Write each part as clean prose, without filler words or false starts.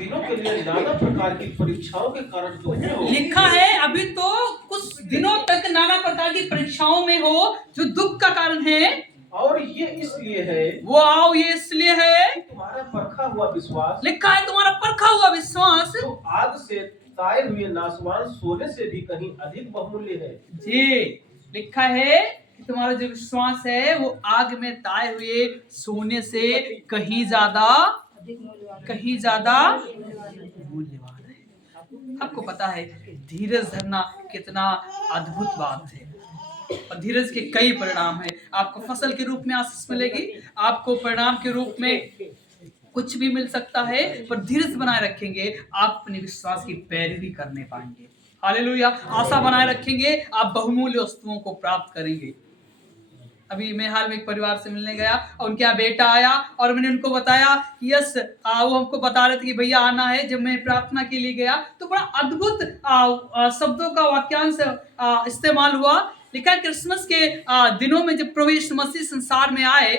दिनों के लिए नाना प्रकार की परीक्षाओं के कारण दुखी हो। लिखा है अभी तो कुछ दिनों तक नाना प्रकार की परीक्षाओं में हो जो दुख का कारण है, और ये इसलिए है, वो आओ ये इसलिए है, तुम्हारा परखा हुआ विश्वास, लिखा है तुम्हारा परखा हुआ विश्वास जो आग से ताए हुए नासवान सोने से भी कहीं अधिक बहुमूल्य है। जी, लिखा है कि तुम्हारा जो विश्वास है वो आग में ताए हुए सोने से कहीं ज्यादा मूल्यवान है। आपको पता है धीरज धरना कितना अद्भुत बात है, और धीरज के कई परिणाम है। आपको फसल के रूप में आशीष मिलेगी, आपको परिणाम के रूप में कुछ भी मिल सकता है, पर धीरज बनाए रखेंगे आप अपने विश्वास की पैरवी करने पाएंगे। हालेलुया। आशा बनाए रखेंगे आप बहुमूल्य वस्तुओं को प्राप्त करेंगे। अभी मैं हाल में एक परिवार से मिलने गया और उनके यहाँ बेटा आया और मैंने उनको बताया कि यस वो हमको बता रहे थे कि भैया आना है। जब मैं प्रार्थना के लिए गया तो बड़ा अद्भुत शब्दों का वाक्यांश इस्तेमाल हुआ। लिखा क्रिसमस के दिनों में जब प्रभु यीशु मसीह संसार में आए,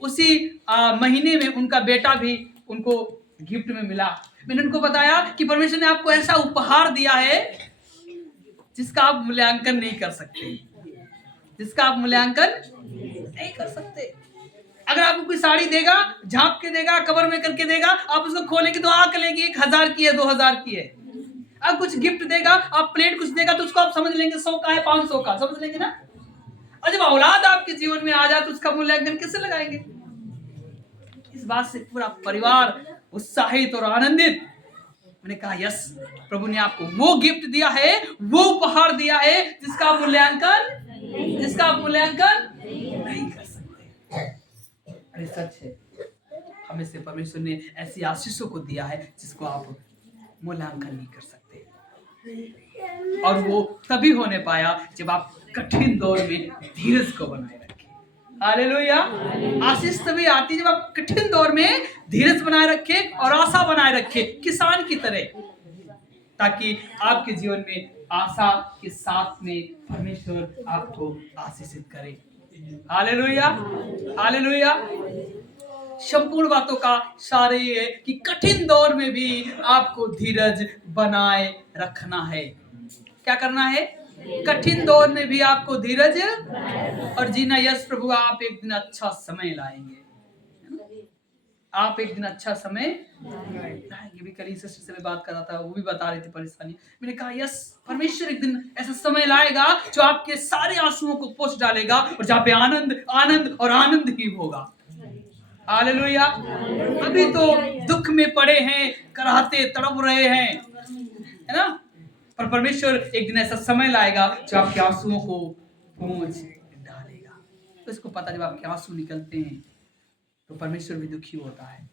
उसी महीने में उनका बेटा भी उनको गिफ्ट में मिला। मैंने उनको बताया कि परमेश्वर ने आपको ऐसा उपहार दिया है जिसका आप मूल्यांकन नहीं कर सकते, जिसका आप मूल्यांकन नहीं कर सकते। अगर आपको कोई साड़ी देगा, झांप के देगा, कवर में करके देगा, आप उसको खोलेंगे तो आंक लेंगे 1000 की है, 2000 की है। अब कुछ गिफ्ट देगा, आप प्लेट कुछ देगा तो उसको आप समझ लेंगे 100 का है, 500 का, समझ लेंगे ना। और जब औलाद आपके जीवन में आ जाए तो उसका मूल्यांकन कैसे लगाएंगे। इस बात से पूरा परिवार उत्साहित और आनंदित। मैंने कहा यस, प्रभु ने आपको वो गिफ्ट दिया है, वो उपहार दिया है जिसका आप मूल्यांकन नहीं कर सकते। अरे सच है, हमें से परमेश्वर ने ऐसी आशीषों को दिया है जिसको आप मूल्यांकन नहीं कर सकते। और वो तभी होने पाया जब आप कठिन दौर में धीरज को बनाए रखें। हालेलुया। आशीष तभी आती जब आप कठिन दौर में धीरज बनाए रखें और आशा बनाए रखें किसान की तरह, ताकि आपके जीवन में आशा के साथ में परमेश्वर आपको आशीषित करे। Hallelujah, hallelujah. संपूर्ण बातों का सार ये है कि कठिन दौर में भी आपको धीरज बनाए रखना है। क्या करना है? कठिन दौर में भी आपको धीरज और जीना। यस प्रभु, आप एक दिन अच्छा समय लाएंगे, आप एक दिन अच्छा समय लाएंगे। भी कल सिस्टर से मैं बात कर रहा था, वो भी बता रही थी परेशानी। मैंने कहा यस, परमेश्वर एक दिन ऐसा समय लाएगा जो आपके सारे आंसुओं को पोंछ डालेगा और जहाँ पे आनंद आनंद और आनंद ही होगा। हालेलुया। अभी तो दुख में पड़े हैं, कराहते तड़प रहे हैं, है ना, पर परमेश्वर एक दिन ऐसा समय लाएगा जो आपके आंसुओं को पोंछ डालेगा। तो इसको पता, जब आपके आंसू निकलते हैं तो परमेश्वर भी दुखी होता है,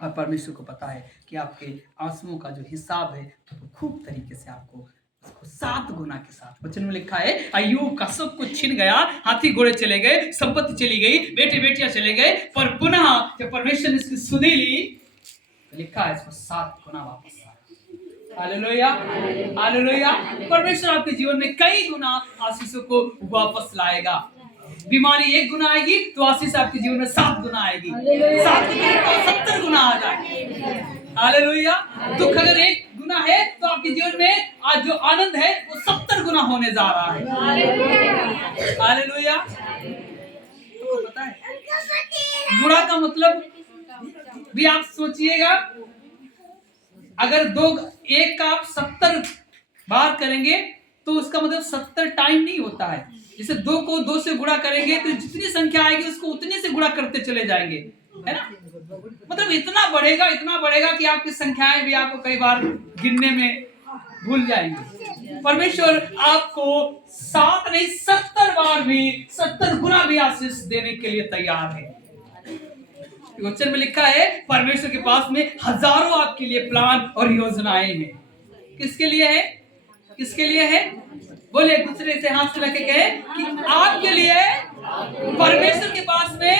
और परमेश्वर को पता है कि आपके आंसुओं का जो हिसाब है तो खूब तरीके से आपको उसको 7 गुना के साथ। वचन में लिखा है अय्यूब का सब कुछ छिन गया, हाथी घोड़े चले गए, संपत्ति चली गई, बेटे बेटियां चले गए, पर पुनः जब परमेश्वर ने इसकी सुधी ली तो लिखा है इसको 7 गुना वापस आया। Hallelujah, hallelujah. परमेश्वर आपके जीवन में कई गुना आशीषों को वापस लाएगा। बीमारी 1 गुना आएगी तो आशीष आपके जीवन में 7 गुना आएगी, 7 गुना 70 गुना आ जाए। हालेलुया। दुख अगर 1 गुना है तो आपके जीवन में आज जो आनंद है वो 70 गुना होने जा रहा है। हालेलुया। तो पता है बुरा का मतलब भी आप सोचिएगा, अगर 1 का आप 70 बार करेंगे तो उसका मतलब 70 टाइम नहीं होता है। जैसे 2 को 2 से गुणा करेंगे तो जितनी संख्या आएगी उसको उतने से गुणा करते चले जाएंगे, है ना। मतलब इतना बढ़ेगा कि आपकी संख्याएं भी आपको कई बार गिनने में भूल जाएंगे। परमेश्वर आपको 7 नहीं 70 बार भी 70 गुना भी आशीष देने के लिए तैयार है। वचन में लिखा है परमेश्वर के पास में हजारों आपके लिए प्लान और योजनाएं हैं। किसके लिए है? किसके लिए है? बोले एक दूसरे से हाथ से लगे कहे कि आपके लिए परमेश्वर के पास में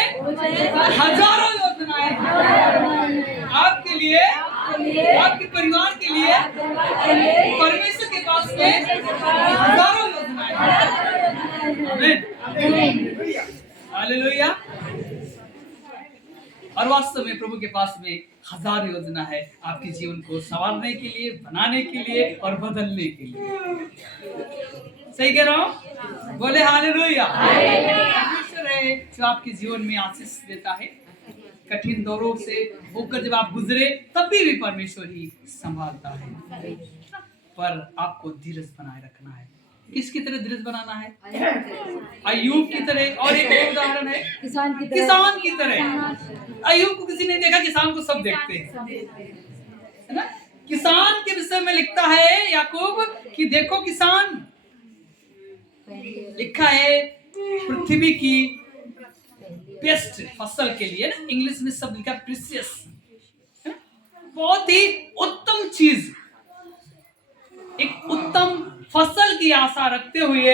हजारों योजनाएं हैं। आपके लिए, आपके परिवार के लिए परमेश्वर के पास में हजारों योजनाएं हैं। आमीन, हालेलुया। और वो वास्तव में प्रभु के पास में हजार योजना है आपके जीवन को संवारने के लिए, बनाने के लिए और बदलने के लिए। सही कह रहा हूँ? बोले हालेलुया। परमेश्वर है जो आपके जीवन में आशीष देता है। कठिन दौरों से होकर जब आप गुजरे तभी भी परमेश्वर ही संभालता है, पर आपको धीरज बनाए रखना है। किसकी तरह धीरज बनाना है? अय्यूब की तरह। और एक और उदाहरण है किसान की तरह। अय्यूब को किसी ने देखा, किसान को सब देखते हैं, है ना? किसान के विषय में लिखता है याकूब कि देखो किसान, लिखा है पृथ्वी की बेस्ट फसल के लिए, ना इंग्लिश में सब लिखा प्रीशियस, बहुत ही उत्तम चीज, एक उत्तम फसल की आशा रखते हुए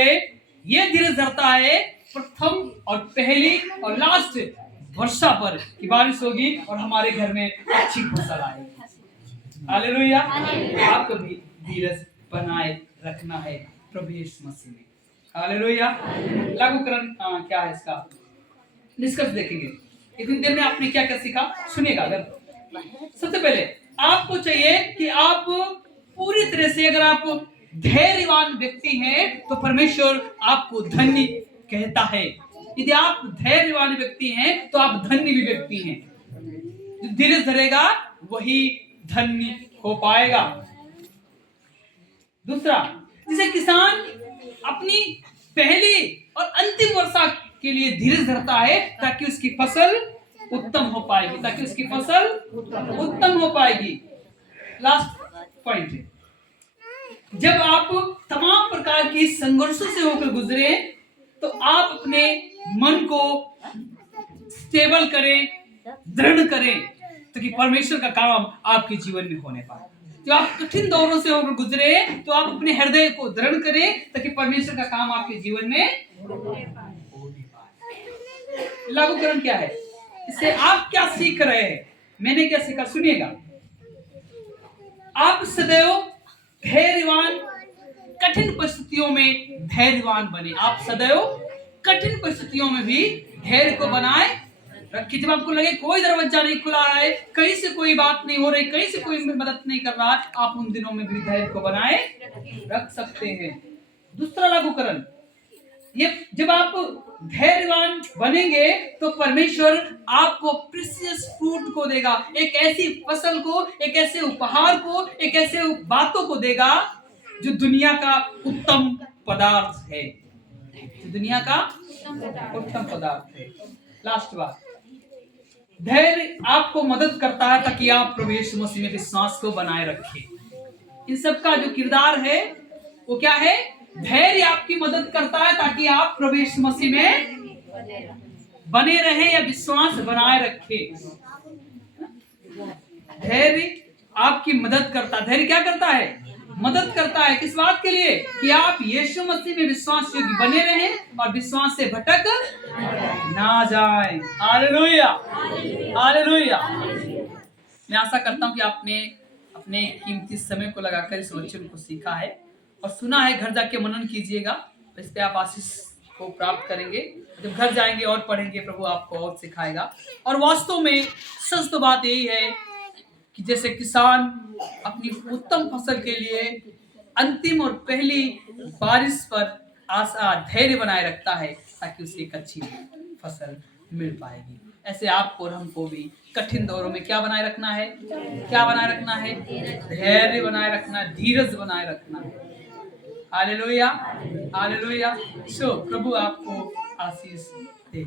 ये धीरज धरता है प्रथम और पहली और लास्ट वर्षा पर कि बारिश होगी और हमारे घर में अच्छी फसल आएगी। हालेलुया। आपको भी धीरज बनाए रखना है प्रभु यीशु मसीह में। हालेलुया। लागूकरण क्या है इसका निष्कर्ष देखेंगे। इतनी देर में आपने क्या क्या सीखा सुनिएगा। अगर सबसे पहले आपको चाहिए कि आप पूरी तरह से, अगर आप धैर्यवान व्यक्ति हैं तो परमेश्वर आपको धन्य कहता है। यदि आप धैर्यवान व्यक्ति हैं तो आप धन्य भी व्यक्ति हैं। जो धीरज धरेगा वही धन्य हो पाएगा। दूसरा, जैसे किसान अपनी पहली और अंतिम वर्षा के लिए धीरज धरता है ताकि उसकी फसल उत्तम हो पाएगी, ताकि उसकी फसल उत्तम हो पाएगी। लास्ट पॉइंट है, जब आप तमाम प्रकार की संघर्षों से होकर गुजरे तो आप अपने मन को स्टेबल करें, दृढ़ करें, ताकि परमेश्वर का काम आपके जीवन में होने पाए। जब आप कठिन दौरों से होकर गुजरे तो आप अपने हृदय को दृढ़ करें ताकि परमेश्वर का काम आपके जीवन में होने पाए। लागूकरण क्या है? इससे आप क्या सीख रहे हैं? मैंने क्या सीखा सुनिएगा। आप सदैव धैर्यवान, कठिन परिस्थितियों में धैर्यवान बने। आप सदैव कठिन परिस्थितियों में भी धैर्य को बनाए रखिए। जब आपको लगे कोई दरवाजा नहीं खुला है, कहीं से कोई बात नहीं हो रही, कहीं से कोई मदद नहीं कर रहा, आप उन दिनों में भी धैर्य को बनाए रख सकते हैं। दूसरा लागूकरण, ये जब आप धैर्यवान बनेंगे तो परमेश्वर आपको प्रीशियस फ्रूट को देगा, एक ऐसी फसल को, एक ऐसे उपहार को, एक ऐसे बातों को देगा जो दुनिया का उत्तम पदार्थ है, जो दुनिया का उत्तम पदार्थ है। लास्ट बात, धैर्य आपको मदद करता है ताकि आप प्रभु यीशु मसीह में विश्वास को बनाए रखें। इन सब का जो किरदार है वो क्या है? धैर्य आपकी मदद करता है ताकि आप प्रभु यीशु मसीह में बने रहें या विश्वास बनाए रखें। धैर्य आपकी मदद करता है। धैर्य क्या करता है? मदद करता है। किस बात के लिए? कि आप यीशु मसीह में विश्वास योग्य बने रहें और विश्वास से भटक ना जाएं। Hallelujah, hallelujah. मैं आशा करता हूं कि आपने अपने कीमती समय को लगाकर इस वचन को सीखा है और सुना है। घर जाके मनन कीजिएगा, तो इस पे आप आशीष को प्राप्त करेंगे। जब घर जाएंगे और पढ़ेंगे, प्रभु आपको और सिखाएगा। और वास्तव में सच तो बात यही है कि जैसे किसान अपनी उत्तम फसल के लिए अंतिम और पहली बारिश पर आशा, धैर्य बनाए रखता है ताकि उसे एक अच्छी फसल मिल पाएगी, ऐसे आपको और हमको भी कठिन दौरों में क्या बनाए रखना है? क्या बनाए रखना है? धैर्य बनाए रखना, धीरज बनाए रखना है। Hallelujah, hallelujah. सो प्रभु आपको आशीष दे।